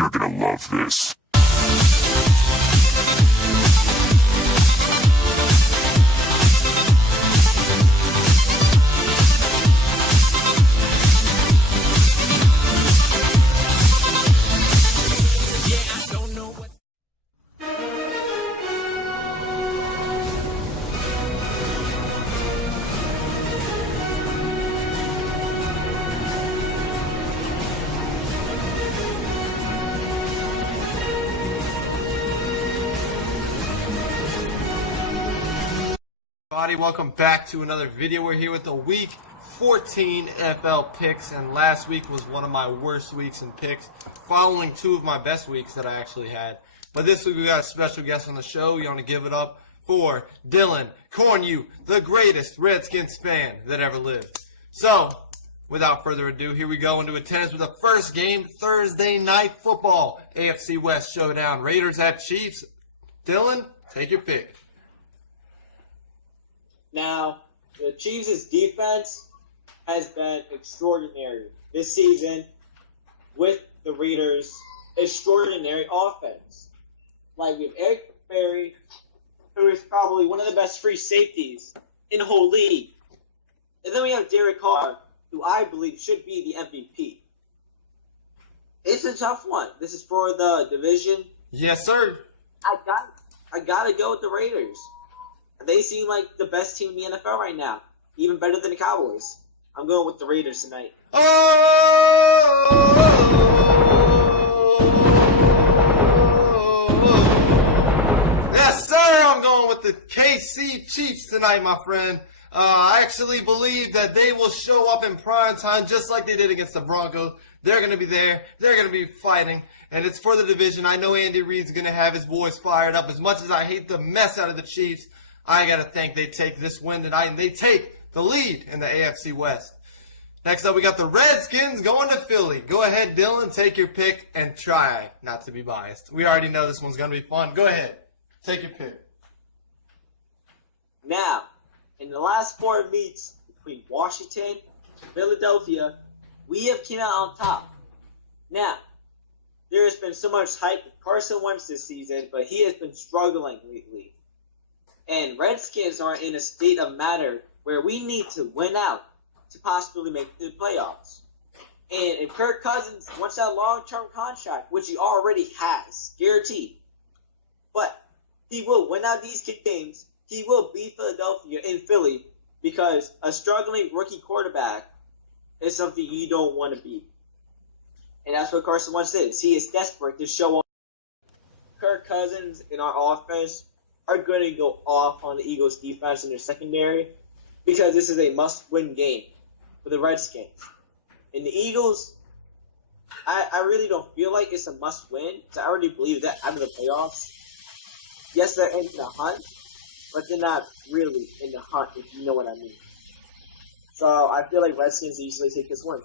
You're gonna love this. Welcome back to another video. We're here with the Week 14 NFL picks, and last week was one of my worst weeks in picks, following two of my best weeks that I actually had. But this week we got a special guest on the show. We want to give it up for Dylan Cornu, the greatest Redskins fan that ever lived. So, without further ado, here we go into attendance with the first game, Thursday Night Football, AFC West Showdown, Raiders at Chiefs. Dylan, take your pick. Now, the Chiefs' defense has been extraordinary this season with the Raiders' extraordinary offense. Like, we have Eric Berry, who is probably one of the best free safeties in the whole league. And then we have Derek Carr, who I believe should be the MVP. It's a tough one. This is for the division. Yes, sir. I gotta go with the Raiders. They seem like the best team in the NFL right now, even better than the Cowboys. I'm going with the Raiders tonight. Oh! Yes, sir. I'm going with the KC Chiefs tonight, my friend. I actually believe that they will show up in prime time just like they did against the Broncos. They're going to be there. They're going to be fighting. And it's for the division. I know Andy Reid's going to have his boys fired up. As much as I hate the mess out of the Chiefs, I got to think they take this win tonight, and they take the lead in the AFC West. Next up, we got the Redskins going to Philly. Go ahead, Dylan, take your pick and try not to be biased. We already know this one's going to be fun. Go ahead. Take your pick. Now, in the last four meets between Washington and Philadelphia, we have came out on top. Now, there has been so much hype with Carson Wentz this season, but he has been struggling lately. And Redskins are in a state of matter where we need to win out to possibly make the playoffs. And if Kirk Cousins wants that long-term contract, which he already has, guaranteed, but he will win out these games, he will beat Philadelphia in Philly because a struggling rookie quarterback is something you don't want to beat. And that's what Carson Wentz is. He is desperate to show off. Kirk Cousins in our offense are going to go off on the Eagles' defense in their secondary because this is a must-win game for the Redskins. And the Eagles, I really don't feel like it's a must-win because I already believe that out of the playoffs. Yes, they're in the hunt, but they're not really in the hunt, if you know what I mean. So I feel like Redskins easily take this win.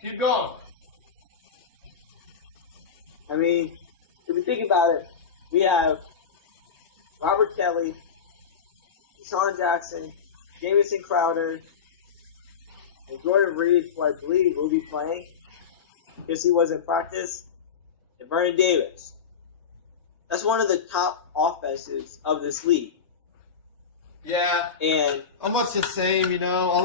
Keep going. I mean, if you think about it, we have Robert Kelly, Sean Jackson, Jamison Crowder, and Jordan Reed, who I believe will be playing because he was in practice, and Vernon Davis. That's one of the top offenses of this league. Yeah, and I'm much the same, you know. I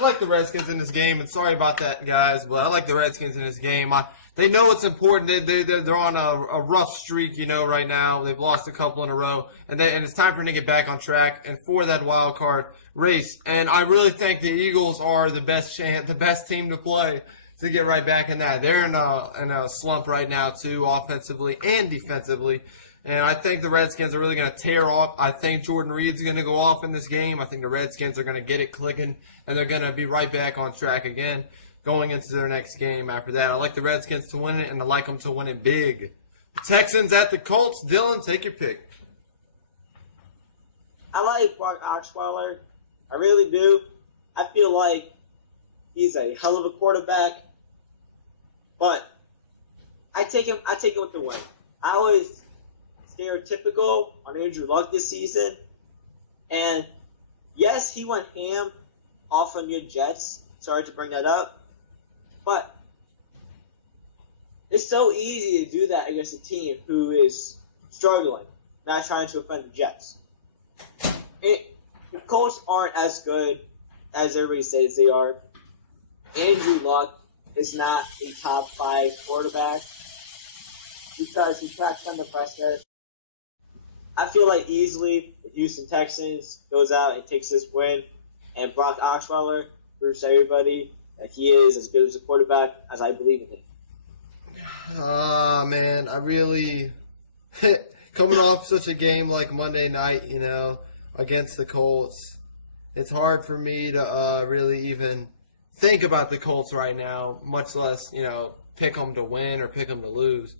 like the Redskins in this game, and sorry about that, guys, but I like the Redskins in this game. They know it's important. They're on a rough streak, you know, right now. They've lost a couple in a row, and it's time for them to get back on track and for that wild card race. And I really think the Eagles are the best team to play to get right back in that. They're in a slump right now too, offensively and defensively. And I think the Redskins are really going to tear off. I think Jordan Reed's going to go off in this game. I think the Redskins are going to get it clicking, and they're going to be right back on track again going into their next game after that. I like the Redskins to win it, and I like them to win it big. Texans at the Colts. Dylan, take your pick. I like Brock Osweiler. I really do. I feel like he's a hell of a quarterback. But I take him with the win. I was stereotypical on Andrew Luck this season. And yes, he went ham off on your Jets. Sorry to bring that up. But it's so easy to do that against a team who is struggling, not trying to offend the Jets. The Colts aren't as good as everybody says they are. Andrew Luck is not a top 5 quarterback because he cracks under pressure. I feel like easily the Houston Texans goes out and takes this win, and Brock Osweiler proves to everybody that he is as good as a quarterback as I believe in him. Man, I really coming off such a game like Monday night, against the Colts. It's hard for me to really even think about the Colts right now, much less, pick them to win or pick them to lose.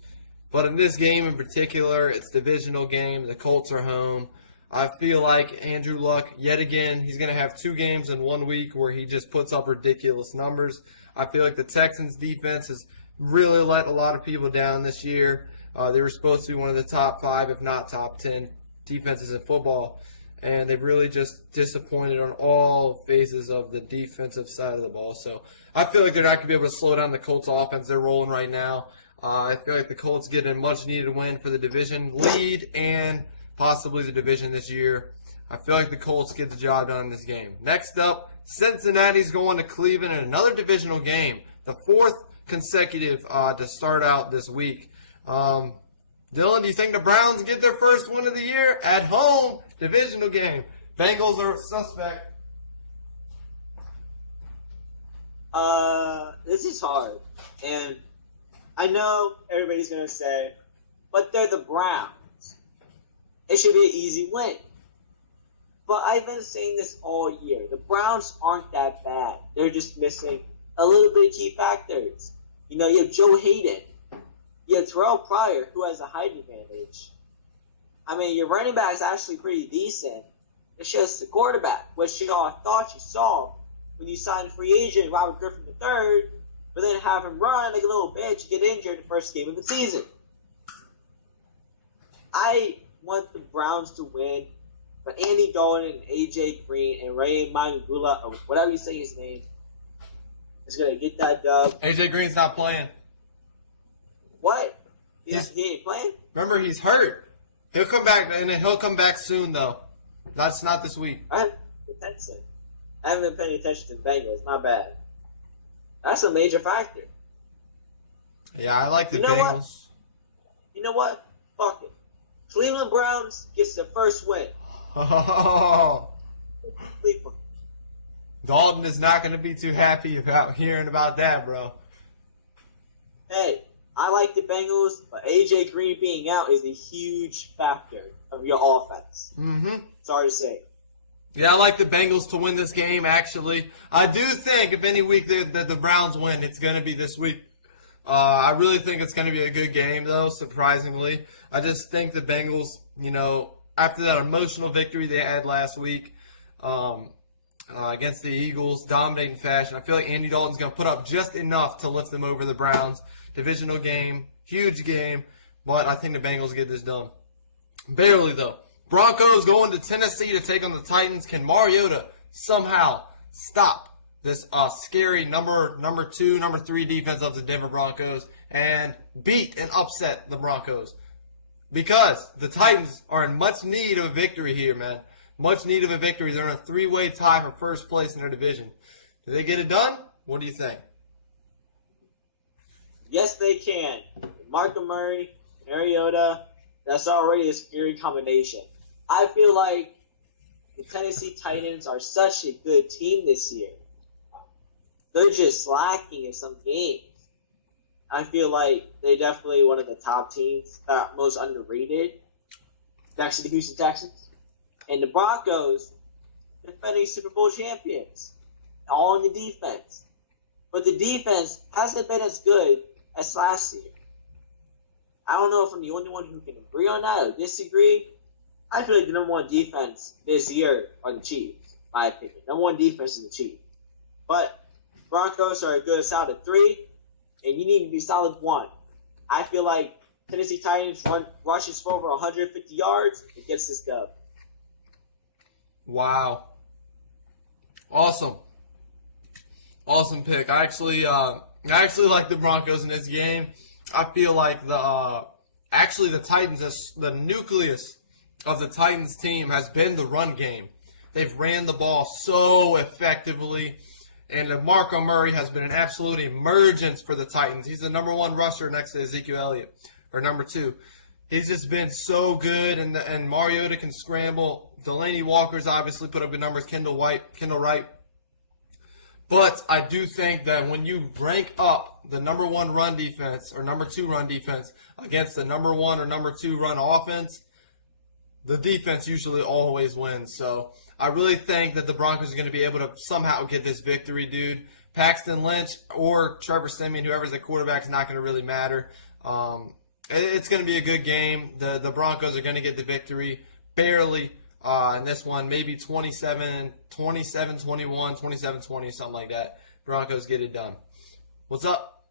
But in this game in particular, it's a divisional game. The Colts are home. I feel like Andrew Luck, yet again, he's going to have 2 games in 1 week where he just puts up ridiculous numbers. I feel like the Texans' defense has really let a lot of people down this year. They were supposed to be one of the top 5, if not top 10, defenses in football. And they've really just disappointed on all phases of the defensive side of the ball. So I feel like they're not going to be able to slow down the Colts offense. They're rolling right now. I feel like the Colts get a much-needed win for the division lead and possibly the division this year. I feel like the Colts get the job done in this game. Next up, Cincinnati's going to Cleveland in another divisional game, the 4th consecutive to start out this week. Dylan, do you think the Browns get their first win of the year at home? Divisional game. Bengals are suspect. This is hard. And I know everybody's going to say, but they're the Browns. It should be an easy win. But I've been saying this all year. The Browns aren't that bad. They're just missing a little bit of key factors. You have Joe Hayden. You have Terrell Pryor, who has a height advantage. I mean, your running back is actually pretty decent. It's just the quarterback, which y'all thought you saw when you signed free agent Robert Griffin III, but then have him run like a little bitch and get injured the first game of the season. I want the Browns to win, but Andy Dalton and A.J. Green and Ray Mangula, or whatever you say his name, is going to get that dub. A.J. Green's not playing. What? He ain't playing? Remember, he's hurt. He'll come back, and he'll come back soon, though. That's not this week. I haven't been paying attention to the Bengals. Not bad. That's a major factor. Yeah, I like the Bengals. What? You know what? Fuck it. Cleveland Browns gets their first win. Oh. Cleveland. Dalton is not going to be too happy about hearing about that, bro. Hey, I like the Bengals, but A.J. Green being out is a huge factor of your offense. Mm-hmm. Sorry to say. Yeah, I like the Bengals to win this game, actually. I do think if any week that the Browns win, it's going to be this week. I really think it's going to be a good game, though, surprisingly. I just think the Bengals, after that emotional victory they had last week against the Eagles, dominating fashion, I feel like Andy Dalton's going to put up just enough to lift them over the Browns. Divisional game, huge game, but I think the Bengals get this done. Barely, though. Broncos going to Tennessee to take on the Titans. Can Mariota somehow stop this scary number 2, number 3 defense of the Denver Broncos and beat and upset the Broncos? Because the Titans are in much need of a victory here, man. Much need of a victory. They're in a 3-way tie for first place in their division. Do they get it done? What do you think? Yes, they can. Marco Murray, Mariota, that's already a scary combination. I feel like the Tennessee Titans are such a good team this year. They're just lacking in some games. I feel like they're definitely one of the top teams, most underrated, next to the Houston Texans. And the Broncos, defending Super Bowl champions, all in the defense. But the defense hasn't been as good as last year. I don't know if I'm the only one who can agree on that or disagree. I feel like the number 1 defense this year are the Chiefs, in my opinion. Number 1 defense is the Chiefs. But Broncos are a good solid 3, and you need to be solid 1. I feel like Tennessee Titans rushes for over 150 yards and gets this dub. Wow. Awesome. Awesome pick. I actually, I actually like the Broncos in this game. I feel like the Titans, the nucleus of the Titans team has been the run game. They've ran the ball so effectively, and DeMarco Murray has been an absolute emergence for the Titans. He's the number one rusher next to Ezekiel Elliott, or number two. He's just been so good, and Mariota can scramble. Delaney Walker's obviously put up good numbers. Kendall Wright. But I do think that when you rank up the number one run defense or number two run defense against the number one or number two run offense, the defense usually always wins. So I really think that the Broncos are going to be able to somehow get this victory, dude. Paxton Lynch or Trevor Siemian, whoever's the quarterback, is not going to really matter. It's going to be a good game. The Broncos are going to get the victory barely in this one, maybe 27-21, 27-20, something like that. Broncos get it done. What's up?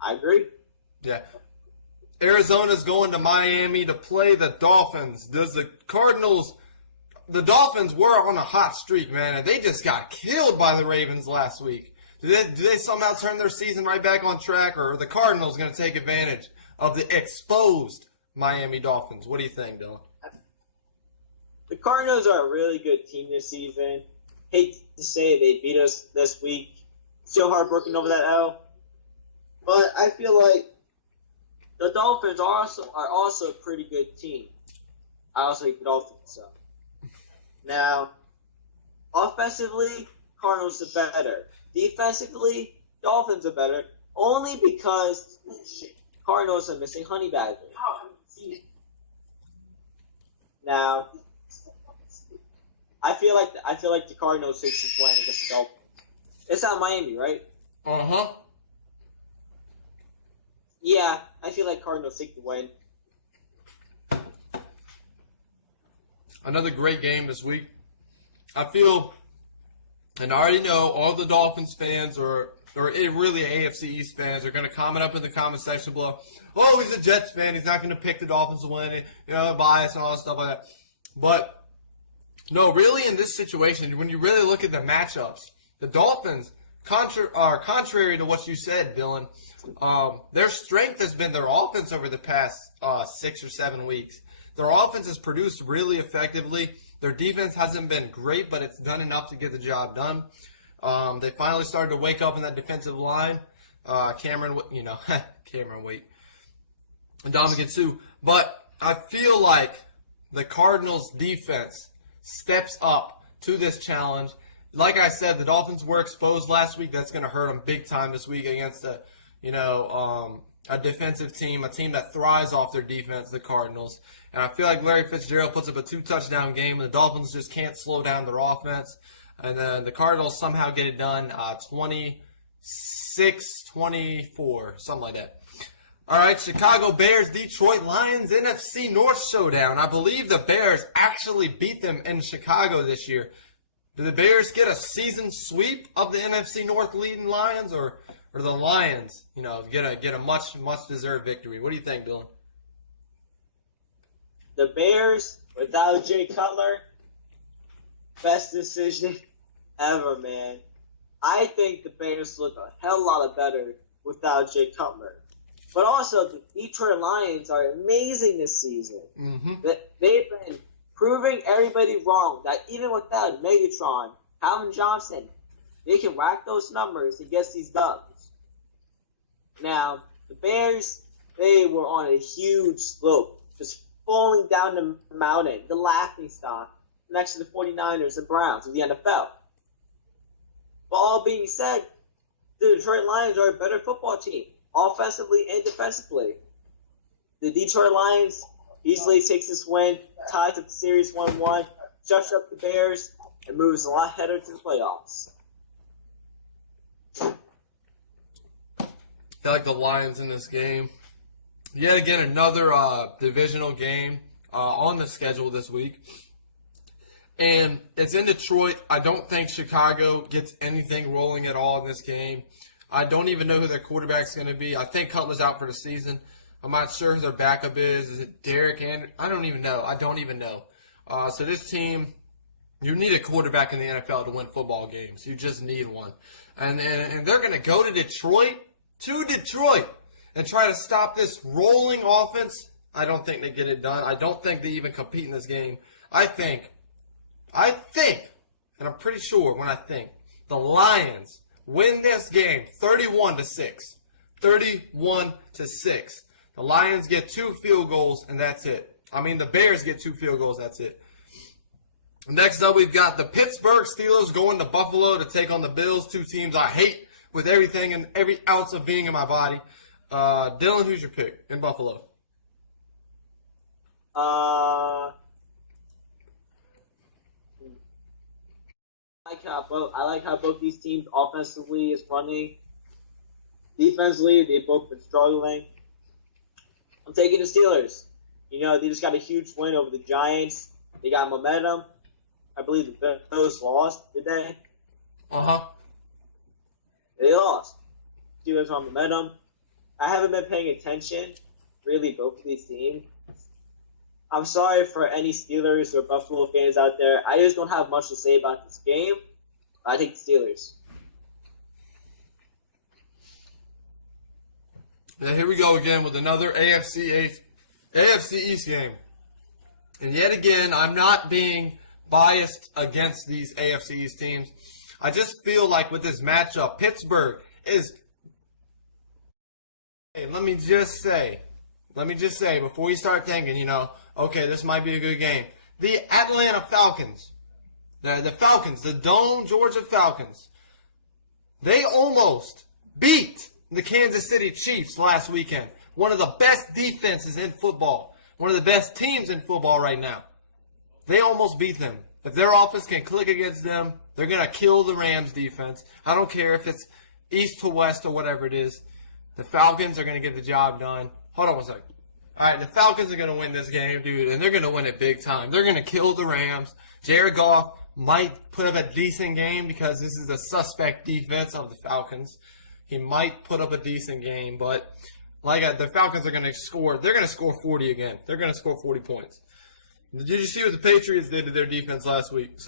I agree. Yeah. Arizona's going to Miami to play the Dolphins. The Dolphins were on a hot streak, man, and they just got killed by the Ravens last week. Do they somehow turn their season right back on track, or are the Cardinals going to take advantage of the exposed Miami Dolphins? What do you think, Dylan? The Cardinals are a really good team this season. Hate to say it, they beat us this week. Still heartbroken over that L. But I feel like the Dolphins are also a pretty good team. I also like the Dolphins. So. Now, offensively, Cardinals are better. Defensively, Dolphins are better. Only because Cardinals are missing Honey Badger. Now, I feel like the Cardinals take this win against the Dolphins. It's at Miami, right? Uh-huh. Yeah, I feel like Cardinals take the win. Another great game this week. I feel, and I already know all the Dolphins fans or really AFC East fans are going to comment up in the comment section below. Oh, he's a Jets fan. He's not going to pick the Dolphins to win. Bias and all that stuff like that. But no, really, in this situation, when you really look at the matchups, the Dolphins, contrary to what you said, Dylan, their strength has been their offense over the past 6 or 7 weeks. Their offense has produced really effectively. Their defense hasn't been great, but it's done enough to get the job done. They finally started to wake up in that defensive line. Cameron Wait. And Dominican Sue. But I feel like the Cardinals' defense steps up to this challenge. Like I said, the Dolphins were exposed last week. That's going to hurt them big time this week against a defensive team, a team that thrives off their defense, the Cardinals. And I feel like Larry Fitzgerald puts up a 2-touchdown game, and the Dolphins just can't slow down their offense. And then the Cardinals somehow get it done 26-24, something like that. All right, Chicago Bears, Detroit Lions, NFC North showdown. I believe the Bears actually beat them in Chicago this year. Do the Bears get a season sweep of the NFC North leading Lions, or the Lions, get a much deserved victory? What do you think, Dylan? The Bears, without Jay Cutler, best decision ever, man. I think the Bears look a hell lot better without Jay Cutler. But also, the Detroit Lions are amazing this season. Mm-hmm. They've been proving everybody wrong, that even without Megatron, Calvin Johnson, they can whack those numbers and get these dubs. Now, the Bears, they were on a huge slope, just falling down the mountain, the laughingstock, next to the 49ers and Browns of the NFL. But all being said, the Detroit Lions are a better football team, offensively and defensively. The Detroit Lions easily takes this win, ties up the series 1-1, shuts up the Bears, and moves a lot header to the playoffs. I like the Lions in this game. Yet again, another divisional game on the schedule this week. And it's in Detroit. I don't think Chicago gets anything rolling at all in this game. I don't even know who their quarterback's going to be. I think Cutler's out for the season. I'm not sure who their backup is. Is it Derrick Henry? I don't even know. So this team, you need a quarterback in the NFL to win football games. You just need one. And they're going to go to Detroit, and try to stop this rolling offense. I don't think they get it done. I don't think they even compete in this game. I think, and I'm pretty sure when I think, the Lions win this game 31-6. 31-6. The Lions get 2 field goals, and that's it. I mean, the Bears get 2 field goals, that's it. Next up, we've got the Pittsburgh Steelers going to Buffalo to take on the Bills, 2 teams I hate with everything and every ounce of being in my body. Dylan, who's your pick in Buffalo? I like how both these teams offensively is running. Defensively, they've both been struggling. I'm taking the Steelers. You know, they just got a huge win over the Giants. They got momentum. I believe the Bills lost, did they? Uh-huh. They lost. Steelers on momentum. I haven't been paying attention, really, both of these teams. I'm sorry for any Steelers or Buffalo fans out there. I just don't have much to say about this game. I take the Steelers. Now here we go again with another AFC East game. And yet again, I'm not being biased against these AFC East teams. I just feel like with this matchup, Pittsburgh is... Hey, let me just say, before you start thinking, okay, this might be a good game. The Atlanta Falcons, the Falcons, the Dome, Georgia Falcons, they almost beat the Kansas City Chiefs last weekend. One of the best defenses in football. One of the best teams in football right now. They almost beat them. If their offense can click against them, they're going to kill the Rams defense. I don't care if it's east to west or whatever it is. The Falcons are going to get the job done. Hold on one second. All right, the Falcons are going to win this game, dude, and they're going to win it big time. They're going to kill the Rams. Jared Goff might put up a decent game because this is a suspect defense of the Falcons. He might put up a decent game, but the Falcons are going to score. They're going to score 40 again. They're going to score 40 points. Did you see what the Patriots did to their defense last week?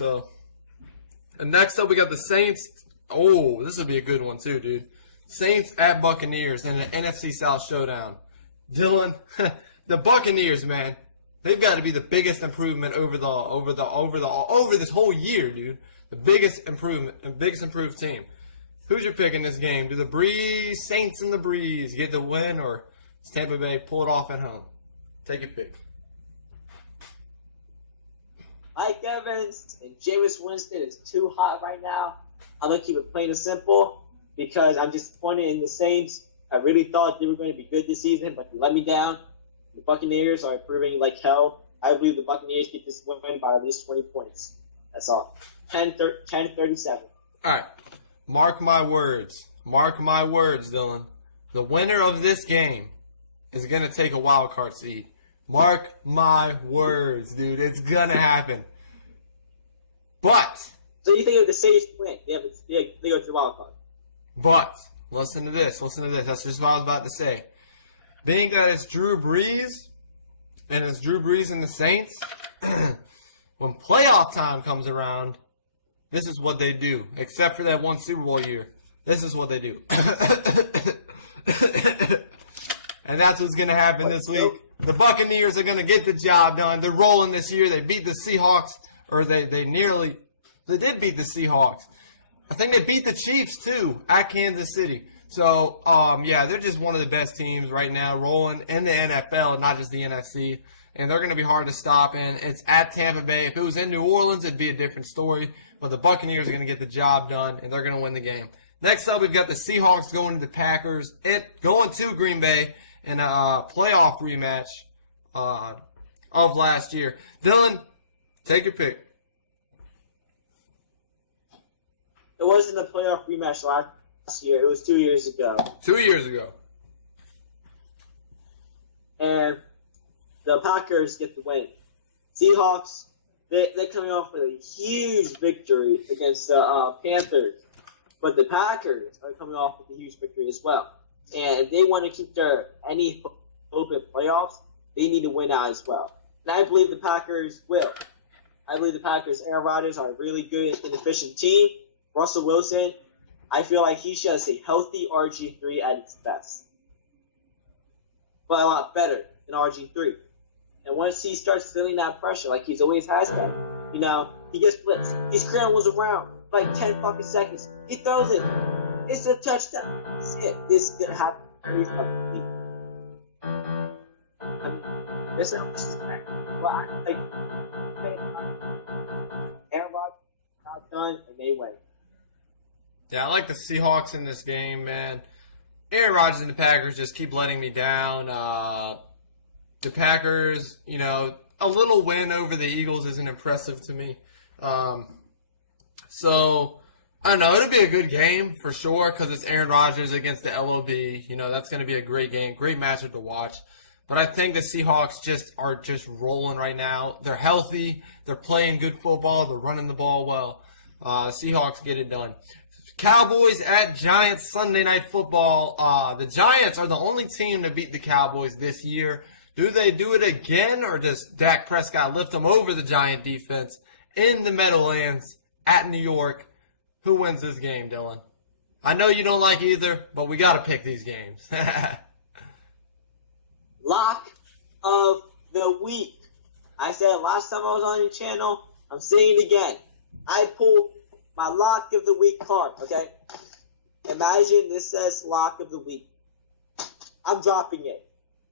And next up, we got the Saints. Oh, this will be a good one too, dude. Saints at Buccaneers in an NFC South showdown. Dylan, the Buccaneers, man, they've got to be the biggest improvement over this whole year, dude. The biggest improved team. Who's your pick in this game? Do the Saints and the Breeze get the win, or does Tampa Bay pull it off at home? Take your pick. Mike Evans and Jameis Winston is too hot right now. I'm going to keep it plain and simple because I'm disappointed in the Saints. I really thought they were going to be good this season, but they let me down. The Buccaneers are improving like hell. I believe the Buccaneers get this win by at least 20 points. That's all. 10-37. All right. Mark my words. Mark my words, Dylan. The winner of this game is going to take a wild card seed. Mark my words, dude. It's going to happen. But. So you think of the Saints win? They go to the wild card. But. Listen to this. That's just what I was about to say. Being that it's Drew Brees, and it's Drew Brees and the Saints, when playoff time comes around, this is what they do. Except for that one Super Bowl year. This is what they do. And that's what's going to happen this week. The Buccaneers are going to get the job done. They're rolling this year. They beat the Seahawks, or they did beat the Seahawks. I think they beat the Chiefs, too, at Kansas City. So, they're just one of the best teams right now rolling in the NFL, not just the NFC. And they're going to be hard to stop. And it's at Tampa Bay. If it was in New Orleans, it'd be a different story. But the Buccaneers are going to get the job done, and they're going to win the game. Next up, we've got the Seahawks going to the Packers. Going to Green Bay in a playoff rematch of last year. Dylan, take your pick. It wasn't a playoff rematch last year. It was 2 years ago. 2 years ago. And the Packers get the win. Seahawks, they're coming off with a huge victory against the Panthers. But the Packers are coming off with a huge victory as well. And if they want to keep any hope in playoffs, they need to win out as well. And I believe the Packers will. I believe the Packers' Aaron Rodgers are a really good and efficient team. Russell Wilson, I feel like he's just a healthy RG3 at its best. But a lot better than RG3. And once he starts feeling that pressure, like he's always has been, he gets blitzed. He scrambles around for like 10 fucking seconds. He throws it. It's a touchdown. That's it. This is gonna happen every fucking week. I mean, this is back. Well, I like Aaron Rodgers got done and they win. Yeah, I like the Seahawks in this game, man. Aaron Rodgers and the Packers just keep letting me down. The Packers, a little win over the Eagles isn't impressive to me. So, I don't know. It'll be a good game for sure because it's Aaron Rodgers against the LOB. That's going to be a great game, great matchup to watch. But I think the Seahawks are just rolling right now. They're healthy. They're playing good football. They're running the ball well. Seahawks get it done. Cowboys at Giants Sunday Night Football. The Giants are the only team to beat the Cowboys this year. Do they do it again, or does Dak Prescott lift them over the Giant defense in the Meadowlands at New York? Who wins this game, Dylan? I know you don't like either, but we got to pick these games. Lock of the week. I said it last time I was on your channel. I'm saying it again. I pull my lock of the week card, okay? Imagine this says lock of the week. I'm dropping it.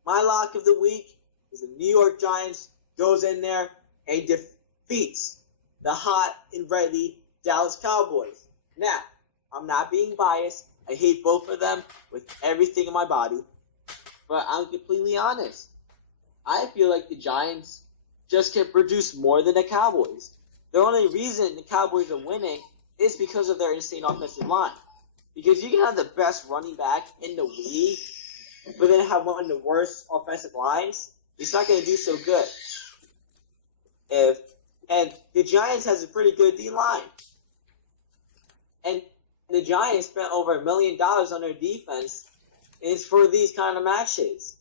My lock of the week is the New York Giants goes in there and defeats the hot and ready Dallas Cowboys. Now, I'm not being biased. I hate both of them with everything in my body. But I'm completely honest. I feel like the Giants just can produce more than the Cowboys. The only reason the Cowboys are winning is because of their insane offensive line. Because you can have the best running back in the league, but then have one of the worst offensive lines, it's not going to do so good. And the Giants has a pretty good D-line. And the Giants spent over $1 million on their defense, and it's for these kind of matches.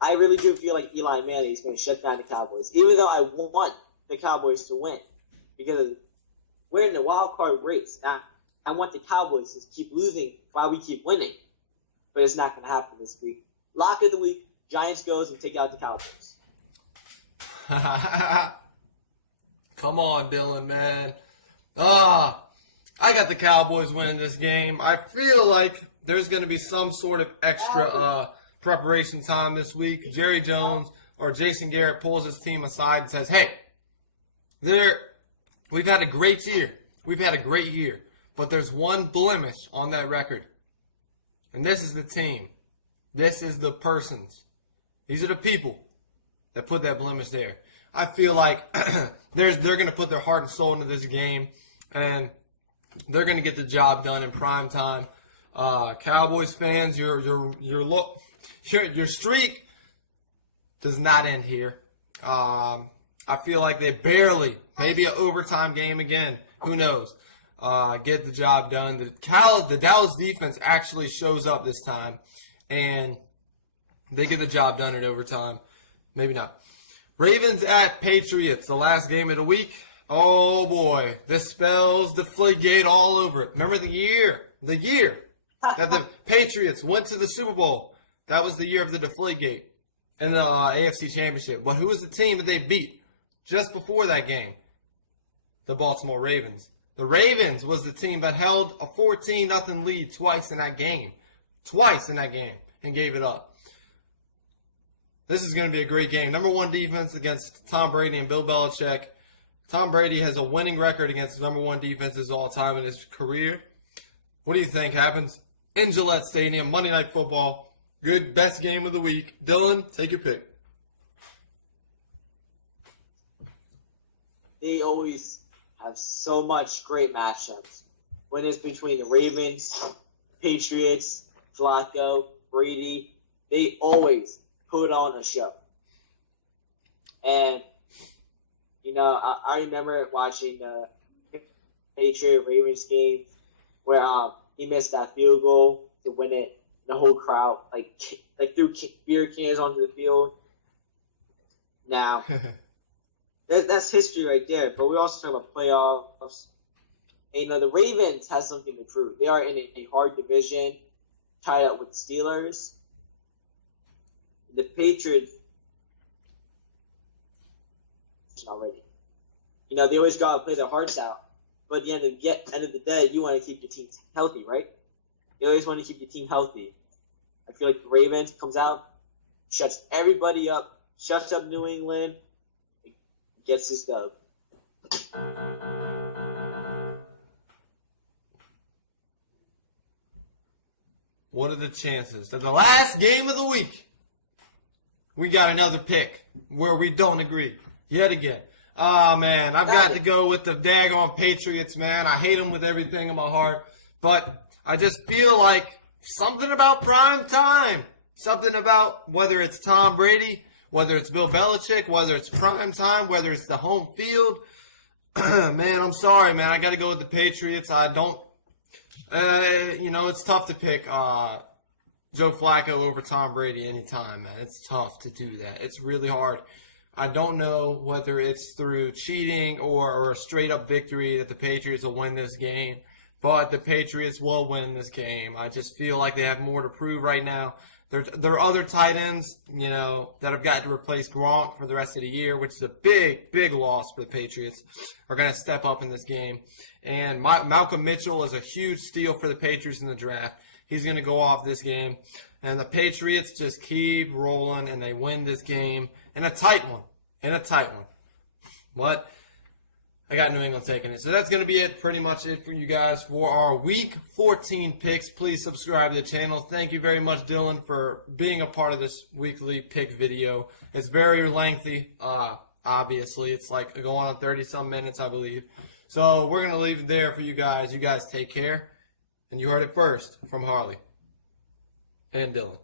I really do feel like Eli Manning is going to shut down the Cowboys, even though I want the Cowboys to win. Because we're in the wild card race. Now, I want the Cowboys to keep losing while we keep winning. But it's not going to happen this week. Lock of the week, Giants goes and take out the Cowboys. Come on, Dylan, man. I got the Cowboys winning this game. I feel like there's going to be some sort of extra preparation time this week. Jerry Jones or Jason Garrett pulls his team aside and says, hey, we've had a great year. We've had a great year. But there's one blemish on that record. And this is the team. This is the persons. These are the people that put that blemish there. I feel like they're going to put their heart and soul into this game, and they're going to get the job done in prime time. Cowboys fans, your streak does not end here. I feel like they barely, maybe an overtime game again. Who knows? Get the job done. The Dallas defense actually shows up this time, and they get the job done in overtime. Maybe not. Ravens at Patriots, the last game of the week. Oh, boy. This spells the Deflategate all over it. Remember the year that the Patriots went to the Super Bowl. That was the year of the Deflategate in the AFC Championship. But who was the team that they beat just before that game? The Baltimore Ravens. The Ravens was the team that held a 14-0 lead twice in that game. And gave it up. This is going to be a great game. Number one defense against Tom Brady and Bill Belichick. Tom Brady has a winning record against number one defenses all time in his career. What do you think happens in Gillette Stadium, Monday Night Football? Good, best game of the week. Dylan, take your pick. They always have so much great matchups. When it's between the Ravens, Patriots, Flacco, Brady, they always put on a show. And, I remember watching the Patriot-Ravens game where he missed that field goal to win it. The whole crowd, threw beer cans onto the field. Now, that's history right there. But we also talk about playoffs. And, the Ravens has something to prove. They are in a hard division, tied up with the Steelers. The Patriots already. They always got to play their hearts out. But at the end of the day, you want to keep your team healthy, right? You always want to keep your team healthy. I feel like the Ravens comes out, shuts everybody up, shuts up New England, gets this dub. What are the chances that the last game of the week, we got another pick where we don't agree yet again? Oh, man, I've got to go with the daggone Patriots, man. I hate them with everything in my heart. But I just feel like something about prime time, something about whether it's Tom Brady, whether it's Bill Belichick, whether it's prime time, whether it's the home field. Man, I'm sorry, man. I got to go with the Patriots. I don't. It's tough to pick Joe Flacco over Tom Brady anytime, man. It's tough to do that. It's really hard. I don't know whether it's through cheating or a straight-up victory that the Patriots will win this game, but the Patriots will win this game. I just feel like they have more to prove right now. There are other tight ends, that have got to replace Gronk for the rest of the year, which is a big, big loss for the Patriots, are going to step up in this game. And Malcolm Mitchell is a huge steal for the Patriots in the draft. He's going to go off this game. And the Patriots just keep rolling, and they win this game in a tight one. But I got New England taking it. So that's going to be it, pretty much it for you guys for our Week 14 picks. Please subscribe to the channel. Thank you very much, Dylan, for being a part of this weekly pick video. It's very lengthy, obviously. It's like going on 30-some minutes, I believe. So we're going to leave it there for you guys. You guys take care. And you heard it first from Harley and Dylan.